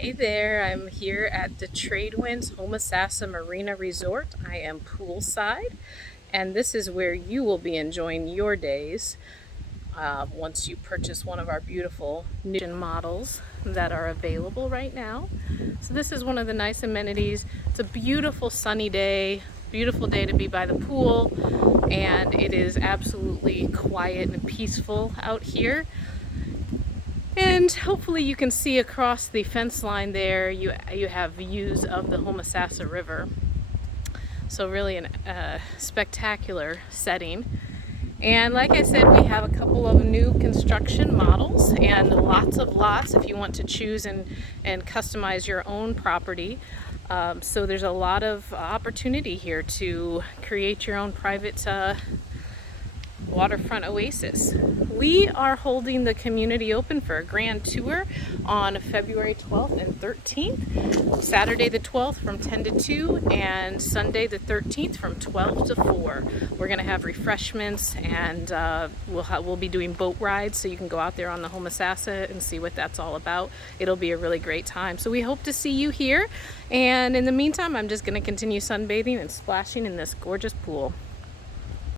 Hey there, I'm here at the TradeWinds Homosassa Marina Resort. I am poolside, and this is where you will be enjoying your days once you purchase one of our beautiful new models that are available right now. So this is one of the nice amenities. It's a beautiful sunny day, beautiful day to be by the pool, and it is absolutely quiet and peaceful out here. And hopefully you can see across the fence line there, you have views of the Homosassa River. So really a spectacular setting. And like I said, we have a couple of new construction models and lots of lots if you want to choose and customize your own property. So there's a lot of opportunity here to create your own private waterfront oasis. We are holding the community open for a grand tour on February 12th and 13th, Saturday the 12th from 10 to 2 and Sunday the 13th from 12 to 4. We're going to have refreshments and we'll be doing boat rides, so you can go out there on the Homosassa and see what that's all about. It'll be a really great time. So we hope to see you here, and in the meantime I'm just going to continue sunbathing and splashing in this gorgeous pool.